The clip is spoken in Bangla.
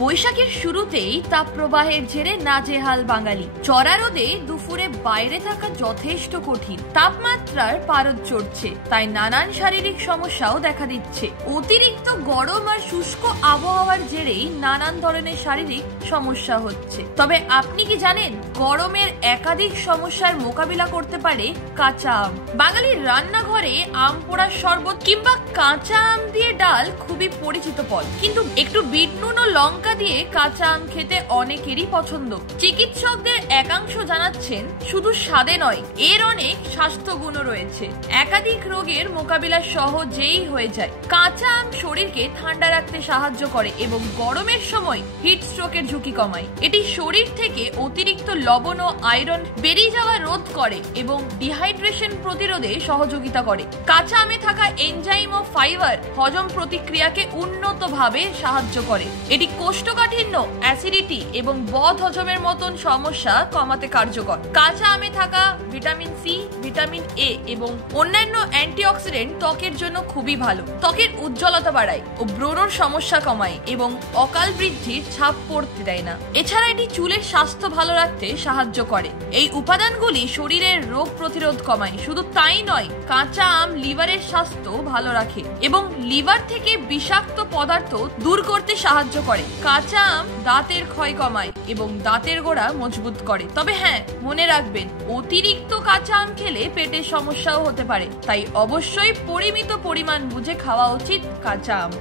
বৈশাখের শুরুতেই তাপপ্রবাহের জেরে নাজেহাল বাঙালি। চড়া রোদে দুপুরে বাইরে থাকা যথেষ্ট কঠিন। তাপমাত্রার পারদ চড়ছে, তাই নানান শারীরিক সমস্যাও দেখা দিচ্ছে। অতিরিক্ত গরম আর শুষ্ক আবহাওয়ার জেরেই নানান ধরনের শারীরিক সমস্যা হচ্ছে। তবে আপনি কি জানেন, গরমের একাধিক সমস্যার মোকাবিলা করতে পারে কাঁচা আম। বাঙালির রান্নাঘরে আম পোড়ার শরবত কিংবা কাঁচা আম দিয়ে ডাল খুবই পরিচিত পদ, কিন্তু একটু বিট নুন ও লঙ্কা দিয়ে কাঁচা আম খেতে অনেকেরই পছন্দ। চিকিৎসকদের একাংশ জানাচ্ছেন, শুধু স্বাদে নয়, এর অনেক স্বাস্থ্য গুণও রয়েছে। একাধিক রোগের মোকাবিলা সহজেই হয়ে যায়। কাঁচা আম শরীরকে ঠান্ডা রাখতে সাহায্য করে এবং গরমের সময় হিট স্ট্রোকের ঝুঁকি কমায়। এটি শরীর থেকে অতিরিক্ত লবণ ও আয়রন বেরিয়ে যাওয়া রোধ করে এবং ডিহাইড্রেশন প্রতিরোধে সহযোগিতা করে। কাঁচা আমে থাকা এনজাইম ও ফাইবার হজম প্রতিক্রিয়াকে উন্নতভাবে সাহায্য করে। এটি কোষ্ঠকাঠিন্য, অ্যাসিডিটি এবং বদ হজমের মতন সমস্যা কমাতে কার্যকর। কাঁচা আমে থাকা ভিটামিন সি, ভিটামিন এ এবং অন্যান্য অ্যান্টিঅক্সিডেন্ট ত্বকের জন্য খুবই ভালো। ত্বকের উজ্জ্বলতা বাড়ায় ও ব্রণর সমস্যা কমায় এবং অকাল বৃদ্ধির ছাপ পড়তে দেয় না। এছাড়া এটি চুলের স্বাস্থ্য ভালো রাখতে সাহায্য করে। এই উপাদানগুলি শরীরের রোগ প্রতিরোধ কমায়। শুধু তাই নয়, কাঁচা আম লিভারের স্বাস্থ্য ভালো রাখে এবং লিভার থেকে বিষাক্ত পদার্থ দূর করতে সাহায্য করে। কাঁচা আম দাঁতের ক্ষয় কমায় এবং দাঁতের গোড়া মজবুত করে। তবে হ্যাঁ, মনে রাখবেন, অতিরিক্ত কাঁচা আম খেলে পেটের সমস্যাও হতে পারে। তাই অবশ্যই পরিমিত পরিমাণ বুঝে খাওয়া উচিত কাঁচা আম।